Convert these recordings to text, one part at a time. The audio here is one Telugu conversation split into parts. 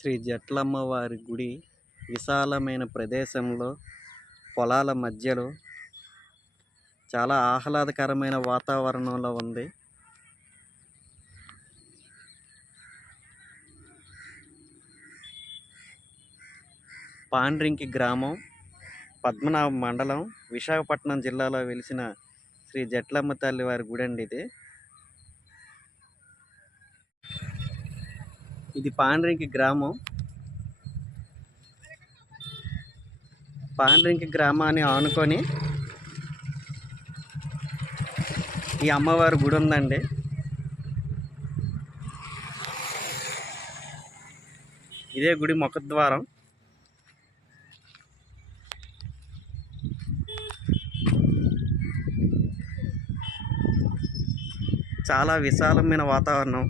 శ్రీ జట్లమ్మ వారి గుడి విశాలమైన ప్రదేశంలో పొలాల మధ్యలో చాలా ఆహ్లాదకరమైన వాతావరణంలో ఉంది. పాండ్రింకి గ్రామం పద్మనాభ మండలం విశాఖపట్నం జిల్లాలో వెలిసిన శ్రీ జట్లమ్మ తల్లివారి గుడి అండి ఇది. ఇది పాండ్రింకి గ్రామం. పాండ్రింకి గ్రామాన్ని ఆనుకొని ఈ అమ్మవారి గుడి ఉందండి. ఇదే గుడి ముఖద్వారం చాలా విశాలమైన వాతావరణం.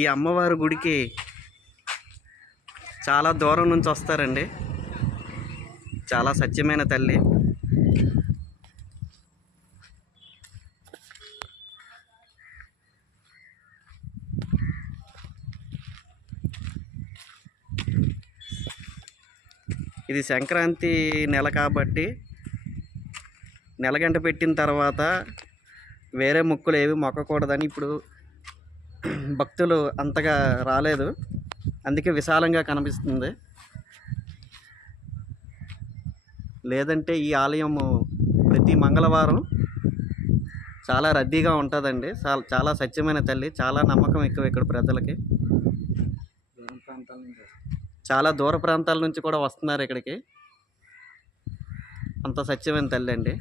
ఈ అమ్మవారి గుడికి చాలా దూరం నుంచి వస్తారండి. చాలా సత్యమైన తల్లి. ఇది సంక్రాంతి నెల కాబట్టి నెలగంట పెట్టిన తర్వాత వేరే మొక్కులు ఏవి మొక్కకూడదని ఇప్పుడు భక్తులు అంతగా రాలేదు. అందుకే విశాలంగా కనిపిస్తుంది. లేదంటే ఈ ఆలయము ప్రతి మంగళవారం చాలా రద్దీగా ఉంటుందండి. చాలా చాలా సత్యమైన తల్లి చాలా నమ్మకం ఎక్కువ ఇక్కడ ప్రజలకి. చాలా దూర ప్రాంతాల నుంచి కూడా వస్తున్నారు ఇక్కడికి. అంత సత్యమైన తల్లి అండి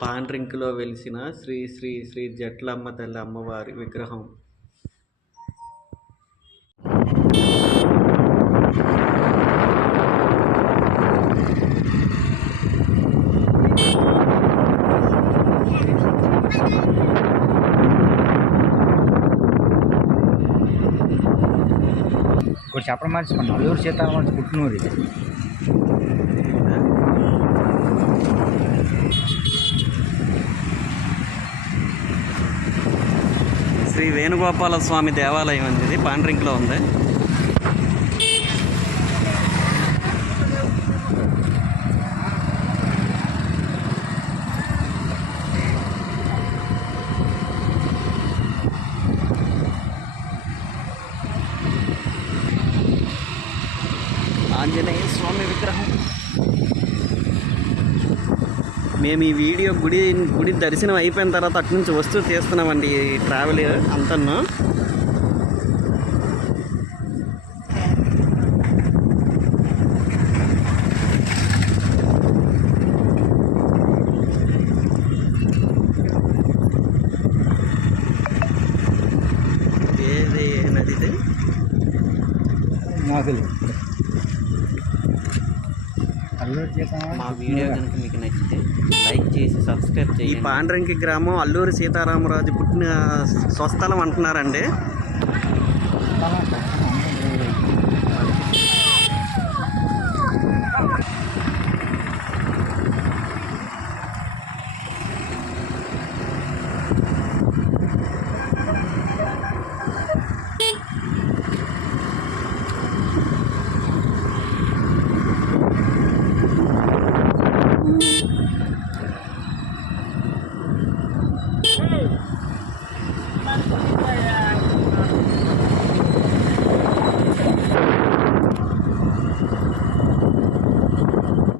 పాండ్రింక్లో వెలిసిన శ్రీ శ్రీ శ్రీ జట్లమ్మ తల్లి అమ్మవారి విగ్రహం. ఇప్పుడు చెప్పడం మర్చిపోయినా అల్లూరు సీతారామన్ పుట్టినూరు ఇది. శ్రీ వేణుగోపాల స్వామి దేవాలయం అనేది ఇది పాండ్రింక్లో ఉంది. ఆంజనేయ స్వామి విగ్రహం. మేము ఈ వీడియో గుడి గుడి దర్శనం అయిపోయిన తర్వాత అటు నుంచి వస్తూ తీస్తున్నామండి ఈ ట్రావెల్ అంతను. ఏది నది ఇది? నాగులు మా వీడియో కనుక మీకు నచ్చితే లైక్ చేసి సబ్స్క్రైబ్ చేయండి. ఈ పాండ్రంకి గ్రామం అల్లూరి సీతారామరాజు పుట్టిన స్వస్థలం అంటున్నారండి.